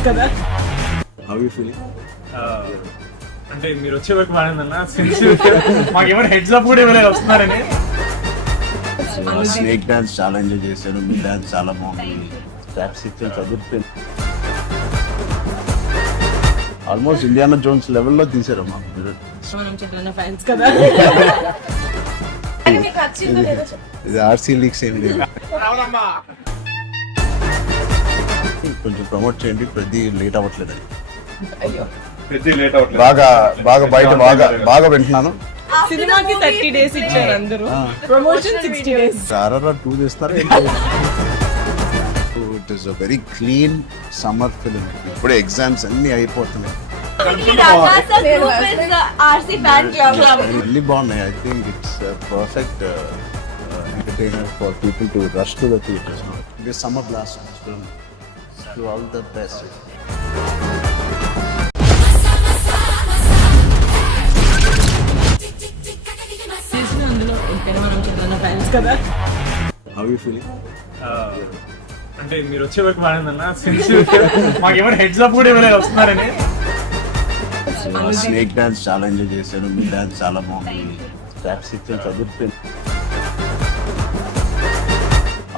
Fans కదా. How you feeling? అంటే మీరు వచ్చే వరకు బాగుందన్న మాకేమైనా హెడ్స్ అప్ కూడా ఇవ్వలేదు వస్తున్నారని. స్నేక్ డాన్స్ చాలా ఎంజాయ్ చేశాను, మీ డాన్స్ చాలా బాగుంది, స్టాప్స్ ఇచ్చాను, చదువుతుంది. ఆల్మోస్ట్ ఇండియానా జోన్స్ లెవెల్లో తీసారు మాకు మీరు. మనం చిన్న ఫ్యాన్స్ కదా. ఇది ఆర్సీ లీగ్స్ ఏం లేదు, కొంచెం ప్రమోట్ చేయండి. ప్రతి లేట్ అవ్వట్లేదు. అయ్యో బాగా బాగా బయట బాగా వింటున్నాను. సినిమాకి 30 days ఇచ్చారు అందరూ, ప్రమోషన్ 60 days. RRR 2 చేస్తారు. It is a very clean summer film. ఇప్పుడే ఎగ్జామ్స్ అన్ని అయిపోతున్నాయి, అన్ని బాగున్నాయి. I think it's perfect entertainer for people to rush to the theatres. This summer blast to all the best. అందులో మనం చిన్న ఫ్యాన్స్ కదా. How you feeling? అంటే మీరు వచ్చే వరకు బాగుందన్న మాకేమైనా హెడ్స్ అప్ కూడా ఇవ్వలేదు వస్తున్నారని. స్నేక్ డాన్స్ చాలా ఎంజాయ్ చేశాను, మీ డాన్స్ చాలా బాగుంది, స్టాప్స్ ఇచ్చాను, చదువుతుంది.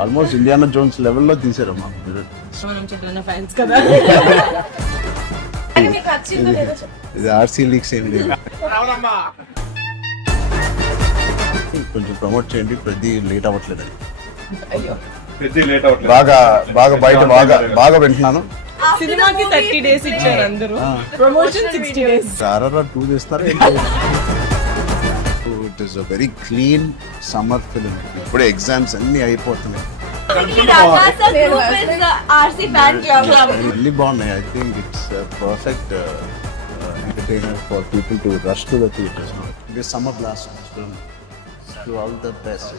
ఆల్మోస్ట్ ఇండియానా జోన్స్ లెవెల్లో తీసారు మాకు మీరు. మనం చిన్న ఫ్యాన్స్ కదా. ఇది ఆర్సీ లీగ్స్ ఏం లేదు, కొంచెం ప్రమోట్ చేయండి. ప్రతి లేట్ అవ్వట్లేదు. అయ్యో బాగా బాగా బయట బాగా వింటున్నాను. సినిమాకి 30 days ఇచ్చారు అందరూ, ప్రమోషన్ 60 days. RRR 2 చేస్తారు. It is a very clean summer film. ఇప్పుడే ఎగ్జామ్స్ అన్ని అయిపోతున్నాయి, అన్ని బాగున్నాయి. I think it's perfect entertainer for people to rush to the theatres. This summer blast to all the best.